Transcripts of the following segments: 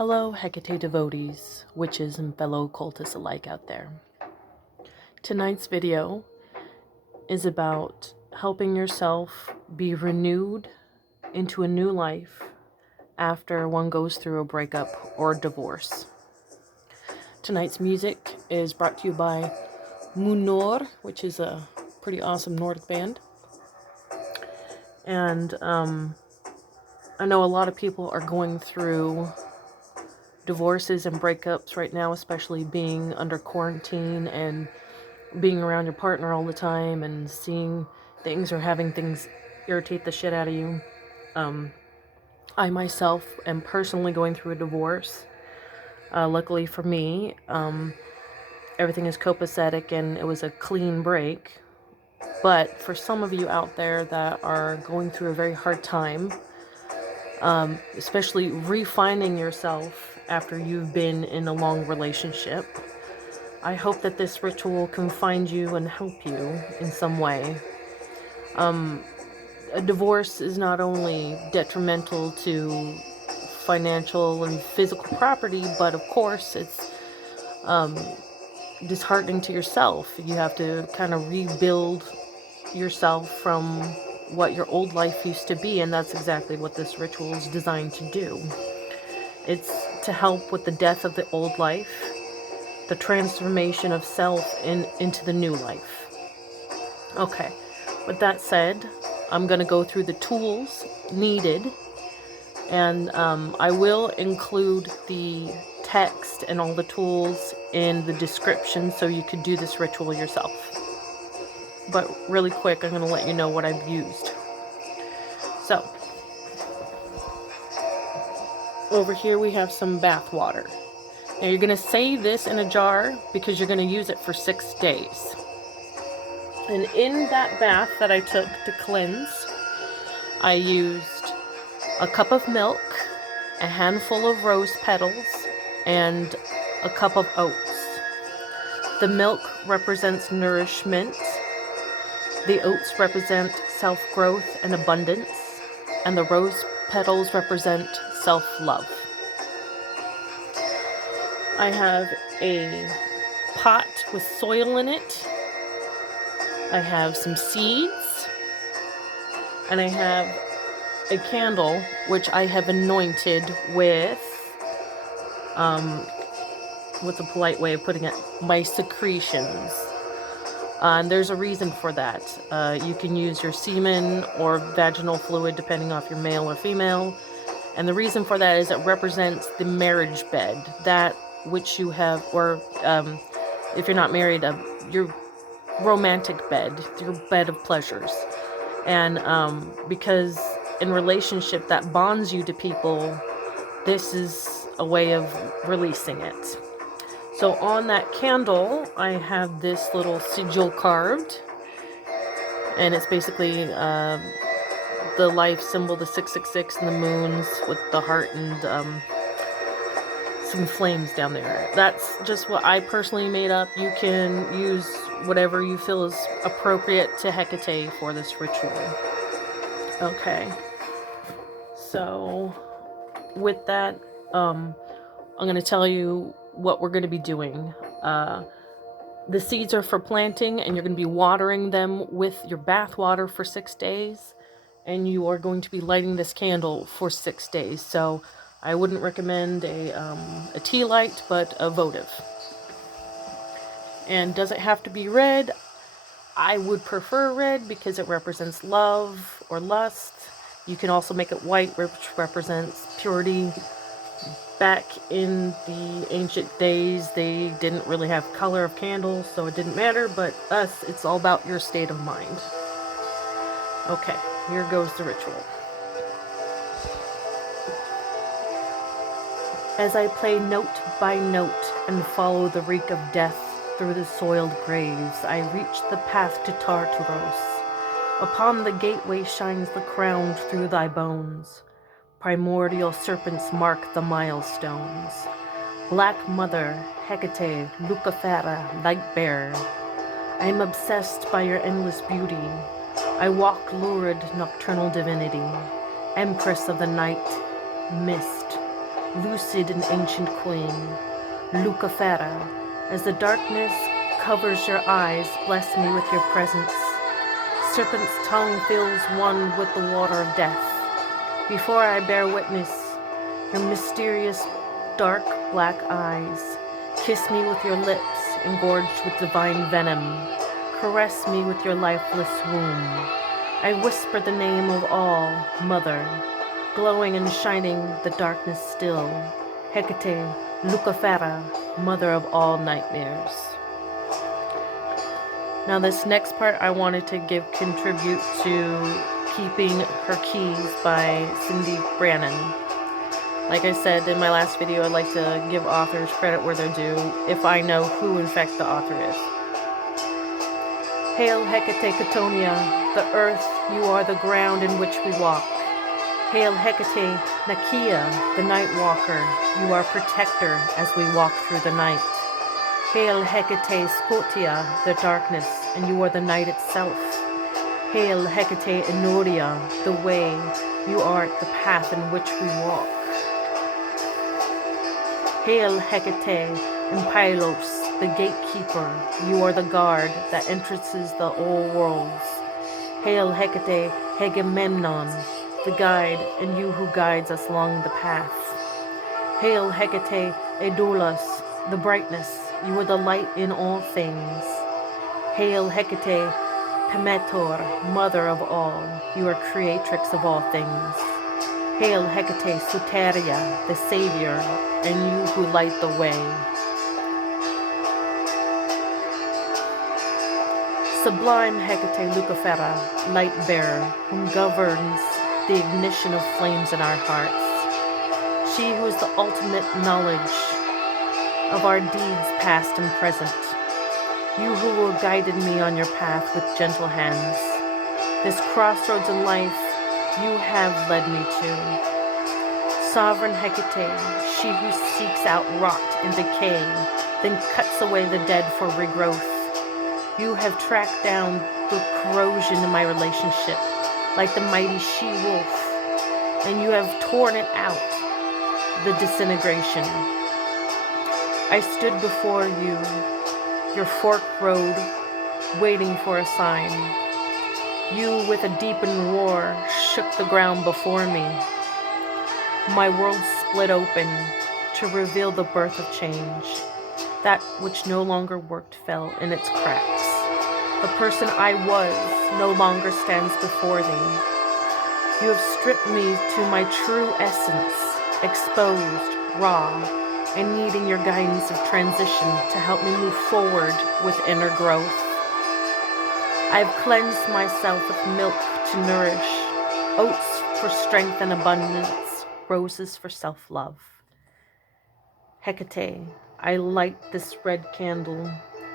Hello, Hecate devotees, witches, and fellow cultists alike out there. Tonight's video is about helping yourself be renewed into a new life after one goes through a breakup or divorce. Tonight's music is brought to you by Munor, which is a pretty awesome Nordic band. And I know a lot of people are going through divorces and breakups right now, especially being under quarantine and being around your partner all the time and seeing things or having things irritate the shit out of you. I myself am personally going through a divorce. Luckily for me, everything is copacetic and it was a clean break. But for some of you out there that are going through a very hard time, especially refining yourself after you've been in a long relationship, I hope that this ritual can find you and help you in some way. A divorce is not only detrimental to financial and physical property, but of course it's disheartening to yourself. You have to kind of rebuild yourself from what your old life used to be, and that's exactly what this ritual is designed to do. It's to help with the death of the old life, the transformation of self into the new life. Okay, with that said, I'm going to go through the tools needed, and I will include the text and all the tools in the description so you could do this ritual yourself. But really quick, I'm going to let you know what I've used. So, over here we have some bath water. Now you're going to save this in a jar because you're going to use it for 6 days. And in that bath that I took to cleanse, I used a cup of milk, a handful of rose petals, and a cup of oats. The milk represents nourishment, the oats represent self-growth and abundance, and the rose petals represent self-love. I have a pot with soil in it. I have some seeds, and I have a candle which I have anointed with, what's a polite way of putting it, my secretions. And there's a reason for that. You can use your semen or vaginal fluid depending on if you're male or female. And the reason for that is it represents the marriage bed, that which you have, or if you're not married, your romantic bed, your bed of pleasures. And because in relationship that bonds you to people, this is a way of releasing it. So on that candle, I have this little sigil carved, and it's basically the life symbol, the 666, and the moons with the heart and some flames down there. That's just what I personally made up. You can use whatever you feel is appropriate to Hecate for this ritual. Okay. So with that, I'm going to tell you what we're going to be doing. The seeds are for planting, and you're going to be watering them with your bath water for 6 days, and you are going to be lighting this candle for 6 days. So I wouldn't recommend a tea light, but a votive. And does it have to be red? I would prefer red because it represents love or lust. You can also make it white, which represents purity. Back in the ancient days, they didn't really have color of candles, so it didn't matter, but us, it's all about your state of mind. Okay, here goes the ritual. As I play note by note and follow the reek of death through the soiled graves, I reach the path to Tartaros. Upon the gateway shines the crown through thy bones. Primordial serpents mark the milestones. Black Mother, Hecate, Lucifera, Light-bearer. I am obsessed by your endless beauty. I walk lurid nocturnal divinity. Empress of the night, mist. lucid and ancient queen, Lucifera. As the darkness covers your eyes, bless me with your presence. Serpent's tongue fills one with the water of death. Before I bear witness, your mysterious dark black eyes. Kiss me with your lips, engorged with divine venom. Caress me with your lifeless womb. I whisper the name of all, Mother, glowing and shining the darkness still. Hecate, Lucifera, Mother of all nightmares. Now this next part I wanted to contribute to Keeping Her Keys by Cindy Brannon. Like I said in my last video, I'd like to give authors credit where they're due, if I know who in fact the author is. Hail Hecate Catonia, the earth, you are the ground in which we walk. Hail Hecate Nakia, the night walker, you are protector as we walk through the night. Hail Hecate Scotia, the darkness, and you are the night itself. Hail Hecate Enoria, the way, you are the path in which we walk. Hail Hecate Empylos, the gatekeeper, you are the guard that entrances the all worlds. Hail Hecate Hegememnon, the guide, and you who guides us along the path. Hail Hecate Edolos, the brightness, you are the light in all things. Hail Hecate Pemetor, mother of all, you are creatrix of all things. Hail Hecate Soteria, the savior, and you who light the way. Sublime Hecate Lucifera, light bearer, whom governs the ignition of flames in our hearts. She who is the ultimate knowledge of our deeds past and present. You who will guided me on your path with gentle hands. This crossroads in life you have led me to. Sovereign Hecate, she who seeks out rot and decay, then cuts away the dead for regrowth. You have tracked down the corrosion in my relationship, like the mighty she-wolf, and you have torn it out, the disintegration. I stood before you, your forked road, waiting for a sign. You, with a deepened roar, shook the ground before me. My world split open to reveal the birth of change. That which no longer worked fell in its cracks. The person I was no longer stands before thee. You have stripped me to my true essence, exposed, raw, and needing your guidance of transition to help me move forward with inner growth. I've cleansed myself with milk to nourish, oats for strength and abundance, roses for self-love. Hecate, I light this red candle,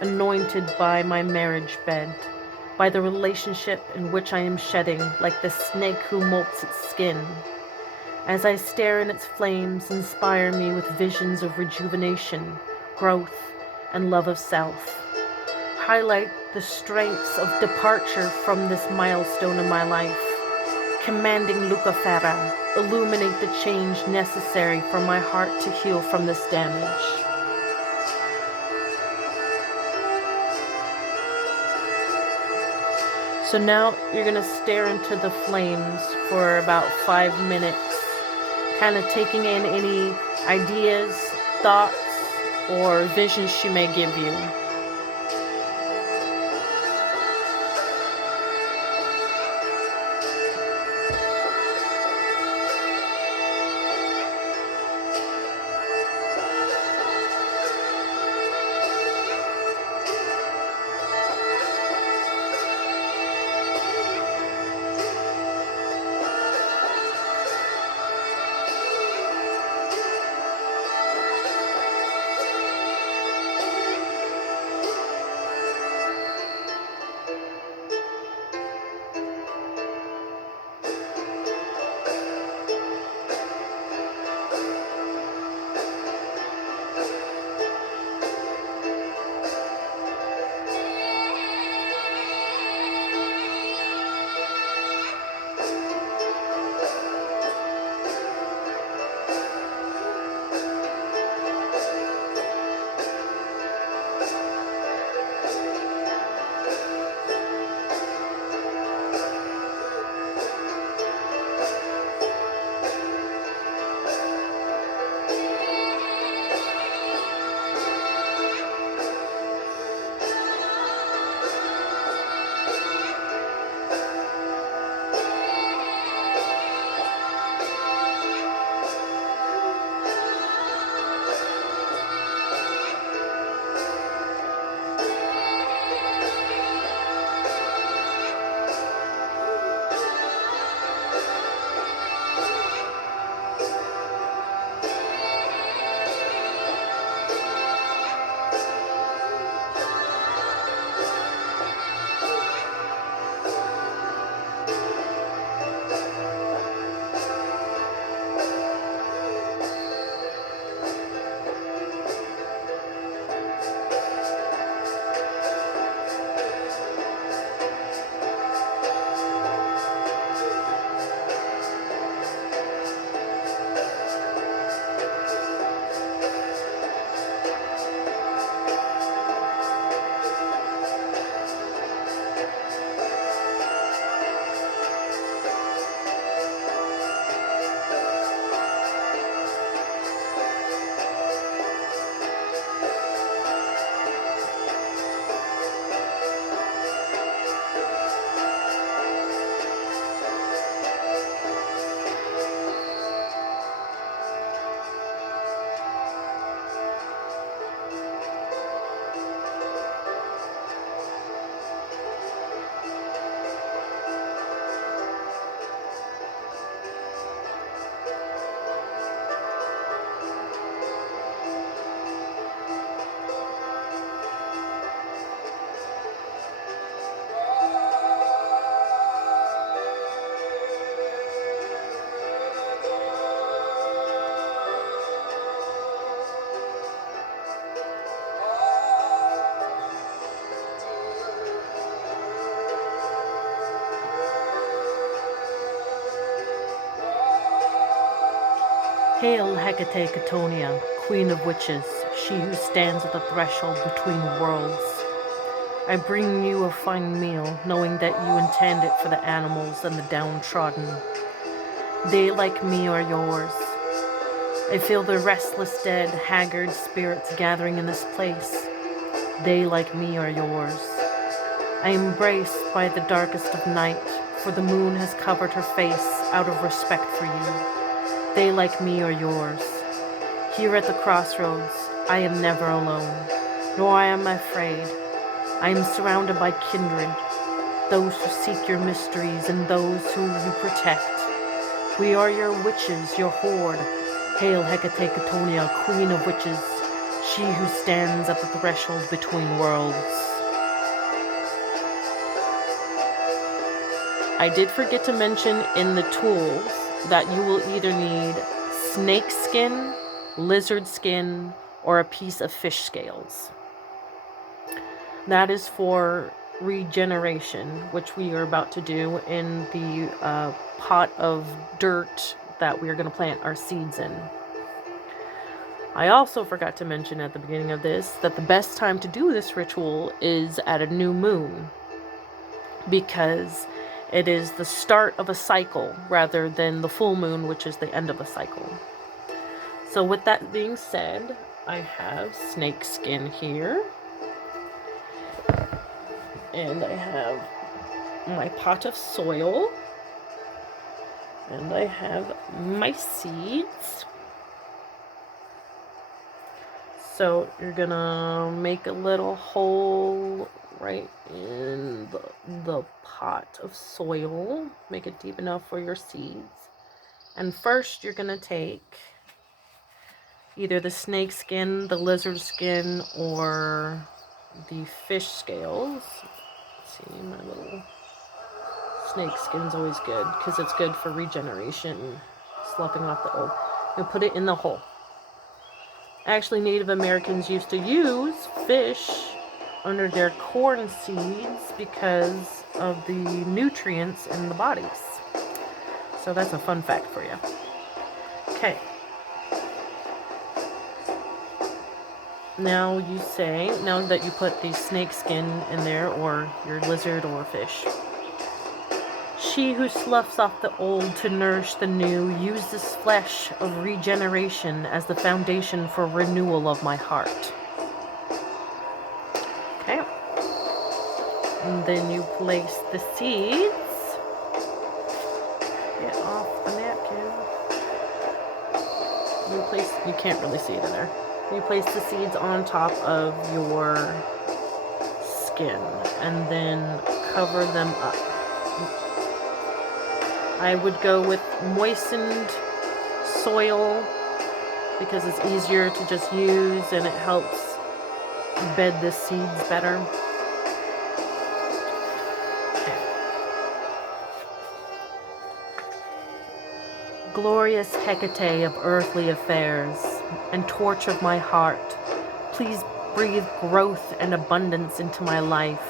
anointed by my marriage bed, by the relationship in which I am shedding like the snake who molts its skin. As I stare in its flames, inspire me with visions of rejuvenation, growth, and love of self. Highlight the strengths of departure from this milestone in my life. Commanding Lucifera, illuminate the change necessary for my heart to heal from this damage. So now you're going to stare into the flames for about 5 minutes, kind of taking in any ideas, thoughts, or visions she may give you. Hail Hecate Catonia, Queen of Witches, she who stands at the threshold between worlds. I bring you a fine meal, knowing that you intend it for the animals and the downtrodden. They, like me, are yours. I feel the restless dead, haggard spirits gathering in this place. They, like me, are yours. I am embraced by the darkest of night, for the moon has covered her face out of respect for you. They, like me, are yours. Here at the crossroads, I am never alone, nor am I afraid. I am surrounded by kindred, those who seek your mysteries and those who you protect. We are your witches, your horde. Hail Hecate Catonia, Queen of Witches, she who stands at the threshold between worlds. I did forget to mention in the tools that you will either need snake skin, lizard skin, or a piece of fish scales. That is for regeneration, which we are about to do in the pot of dirt that we are going to plant our seeds in. I also forgot to mention at the beginning of this that the best time to do this ritual is at a new moon, because it is the start of a cycle rather than the full moon, which is the end of a cycle. So with that being said, I have snake skin here. And I have my pot of soil. And I have my seeds. So you're gonna make a little hole right in the pot of soil. Make it deep enough for your seeds. And first you're gonna take either the snake skin, the lizard skin, or the fish scales. Let's see, my little snake skin's always good because it's good for regeneration, sloughing off the old. You'll put it in the hole. Actually, Native Americans used to use fish under their corn seeds because of the nutrients in the bodies. So that's a fun fact for you. Okay. Now you say, now that you put the snake skin in there, or your lizard or fish. She who sloughs off the old to nourish the new, use this flesh of regeneration as the foundation for renewal of my heart. Okay. And then you place the seeds. Get off the napkin. You can't really see it in there. You place the seeds on top of your skin and then cover them up. I would go with moistened soil because it's easier to just use and it helps bed the seeds better. Okay. Glorious Hecate of earthly affairs and torch of my heart, please breathe growth and abundance into my life.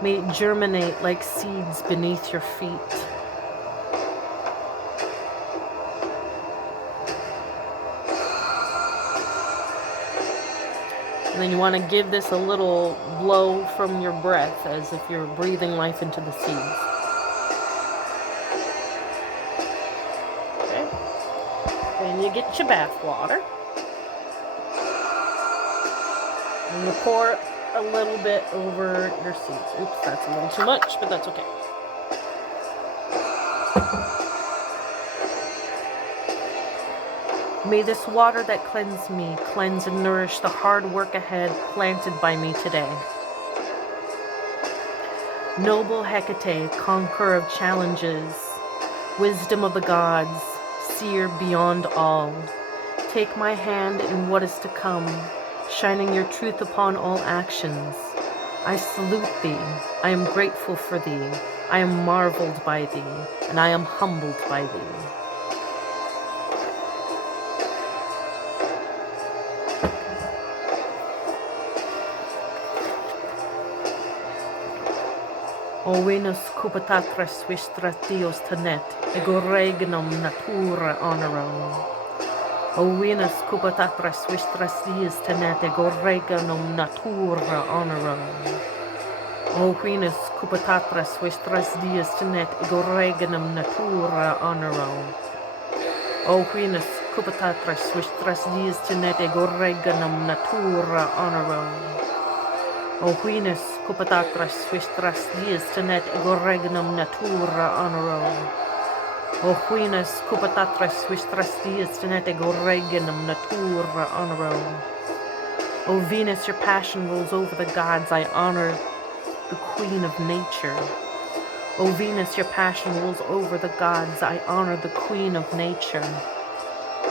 May it germinate like seeds beneath your feet. And then you want to give this a little blow from your breath as if you're breathing life into the seeds. Okay. Then you get your bath water. And you pour a little bit over your seeds. Oops, that's a little too much, but that's okay. May this water that cleanses me cleanse and nourish the hard work ahead planted by me today. Noble Hecate, conqueror of challenges, wisdom of the gods, seer beyond all, take my hand in what is to come, shining your truth upon all actions. I salute thee, I am grateful for thee, I am marveled by thee, and I am humbled by thee. O Venus cupatatras vistrat dios tenet, ego regnum natura honorum. O Venus cupatatras vistras dies tenete gorreganum natura honorum. O Venus cupatatras vistras dies tenete gorreganum natura honorum. O Venus cupatatras vistras dies tenete gorreganum natura honorum. O Venus cupatatras vistras dies tenete gorreganum natura honorum. O Venus cupatatras vistras dies tenete gorreganum natura honorum. O Venus, your passion rules over the gods. I honor the queen of nature. O Venus, your passion rules over the gods. I honor the queen of nature.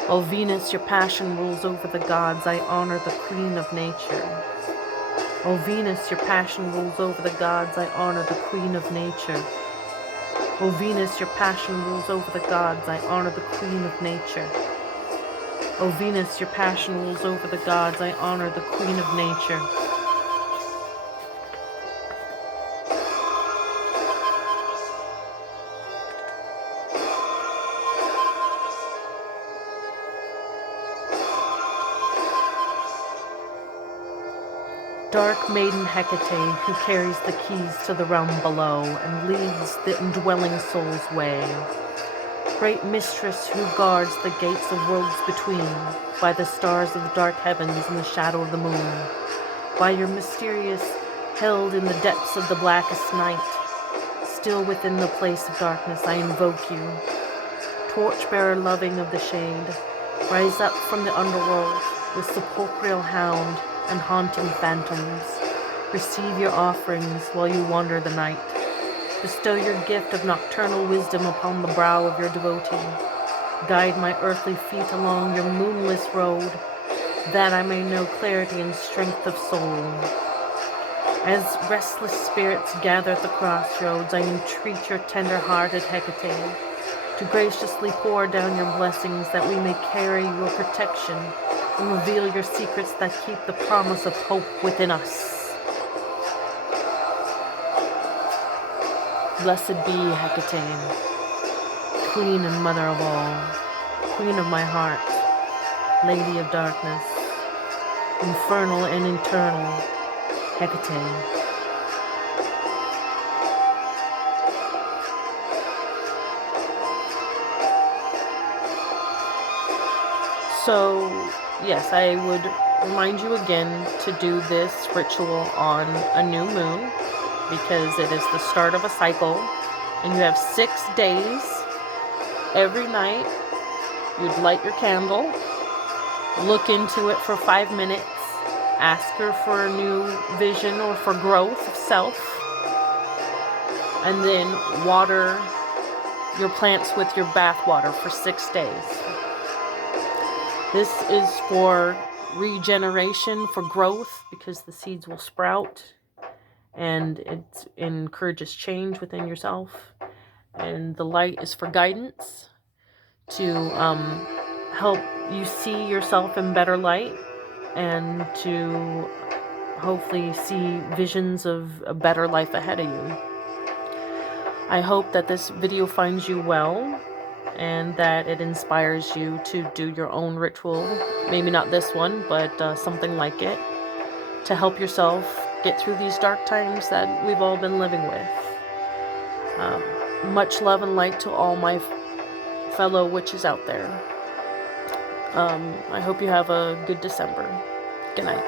O Venus, your passion rules over the gods. I honor the queen of nature. O Venus, your passion rules over the gods. I honor the queen of nature. O Venus, your passion rules over the gods. I honor the queen of nature. O Venus, your passion rules over the gods. I honor the queen of nature. Dark maiden Hecate, who carries the keys to the realm below and leads the indwelling soul's way. Great mistress who guards the gates of worlds between, by the stars of the dark heavens and the shadow of the moon. By your mysterious, held in the depths of the blackest night, still within the place of darkness I invoke you. Torchbearer loving of the shade, rise up from the underworld with sepulchral hound and haunting phantoms. Receive your offerings while you wander the night. Bestow your gift of nocturnal wisdom upon the brow of your devotee. Guide my earthly feet along your moonless road, that I may know clarity and strength of soul. As restless spirits gather at the crossroads, I entreat your tender-hearted Hecate to graciously pour down your blessings, that we may carry your protection and reveal your secrets that keep the promise of hope within us. Blessed be Hecate, Queen and Mother of all, Queen of my heart, Lady of darkness, infernal and eternal Hecate. So, yes, I would remind you again to do this ritual on a new moon, because it is the start of a cycle, and you have 6 days. Every night, you'd light your candle, look into it for 5 minutes, ask her for a new vision or for growth of self, and then water your plants with your bath water for 6 days. This is for regeneration, for growth, because the seeds will sprout, and it encourages change within yourself. And the light is for guidance, to help you see yourself in better light, and to hopefully see visions of a better life ahead of you. I hope that this video finds you well, and that it inspires you to do your own ritual. Maybe not this one, but something like it, to help yourself get through these dark times that we've all been living with. Much love and light to all my fellow witches out there. I hope you have a good December. Good night.